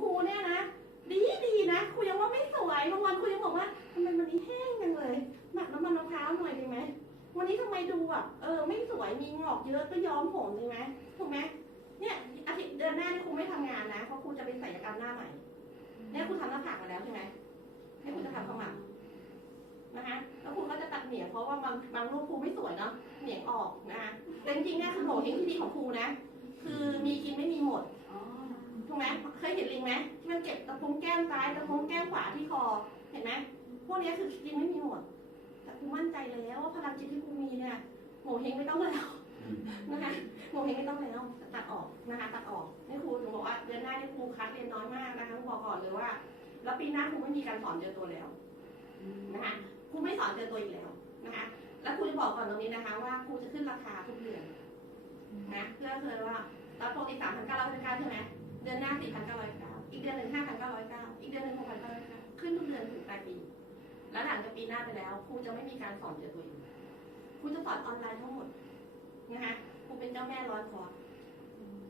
ครูเนี่ยนะดีดีนะครูยังว่าไม่สวยบางวันครูยังบอกว่าทำไมวันนี้แห้งจังเลยหมักน้ำมันมะพร้าวหน่อยดีไหมวันนี้ทำไมดูอะเออไม่สวยมีงอกเยอะก็ย้อมผมดีไหมถูกไหมเนี่ยอาทิตย์เดือนหน้านี่ครูไม่ทำงานนะเพราะครูจะไปศัลยกรรมหน้าใหม่เนี่ยครูทำหน้าผากมาแล้วใช่ไหมให้ครูจะทำขมับนะคะแล้วครูก็จะตัดเหนียงเพราะว่าบางบางรูปครูไม่สวยเนาะเหนียงออกนะคะแต่จริงๆเนี่ยคือโหเฮงที่ดีของครูนะ คือมีกินไม่มีหมด ไหมที่มันเก็บตะพุ้งแก้มซ้ายตะพุ้งแก้มขวาที่คอ เห็นไหมพวกเนี้ยคือกินไม่มีหมด แต่ครูมั่นใจแล้วว่าพลังจิตที่ครูมีเนี่ยโหเฮงไม่ต้องแล้วนะคะโหเฮงไม่ต้องแล้วตัดออกนะคะตัดออกนี่ครูถึงบอกว่าเดือนหน้านี่ครูคัดเรียนน้อยมากนะคะครูบอกก่อนเลยว่า แล้วปีหน้าครูไม่มีการสอนเจอตัวแล้วนะคะครูไม่สอนเจอตัวอีกแล้วนะคะ แล้วครูจะบอกก่อนตรงนี้นะคะ ว่าครูจะขึ้นราคาทุกเดือนนะเพื่อเพื่อว่าตอนปกติสามพันเก้าร้อยเก้าใช่ไหมเดือนหน้าสี่พันเก้าร้อยเก้า อีกเดือนหนึ่งห้าพันเก้าร้อยเก้าอีกเดือนหนึ่งหกพันเก้าร้อยเก้าขึ้นทุกเดือนถึงปลายปี แล้วหลังจากปีหน้าไปแล้วครูจะไม่มีการสอนเจอตัวเอีกครูจะสอนออนไลน์ทั้งหมดนะคะครูเป็นเจ้าแม่ร้อยคอร์ส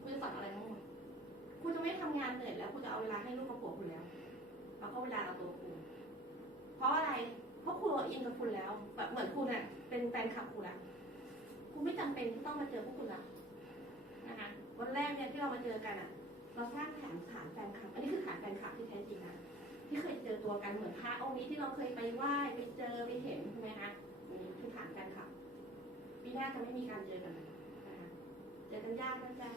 ครูจะสอนอะไรทั้งหมดครูจะไม่ทำงานเหนื่อยแล้วครูจะเอาเวลาให้ลูกกับผัวคุณแล้วแล้วก็เวลาเราตัวครูเพราะอะไรเพราะครูอินกับคุณแล้ว แบบเหมือนคุณเนี่ยเป็นแฟนคลับคุณละคุณไม่จำเป็นที่ต้องมาเจอพวกคุณละนะคะวันแรกเนี่ยที่เรามาเจอกันอะ เราสร้างฐานฐานแฟนคลับ อันนี้คือฐานแฟนคลับที่แท้จริงนะที่เคยเจอตัวกันเหมือนพระองค์นี้ที่เราเคยไปไหว้ไปเจอไปเห็นใช่ไหมคะนี่คือฐานแฟนคลับปีหน้าจะไม่มีการเจอกันนะคะเจอกันยากนะจ๊ะ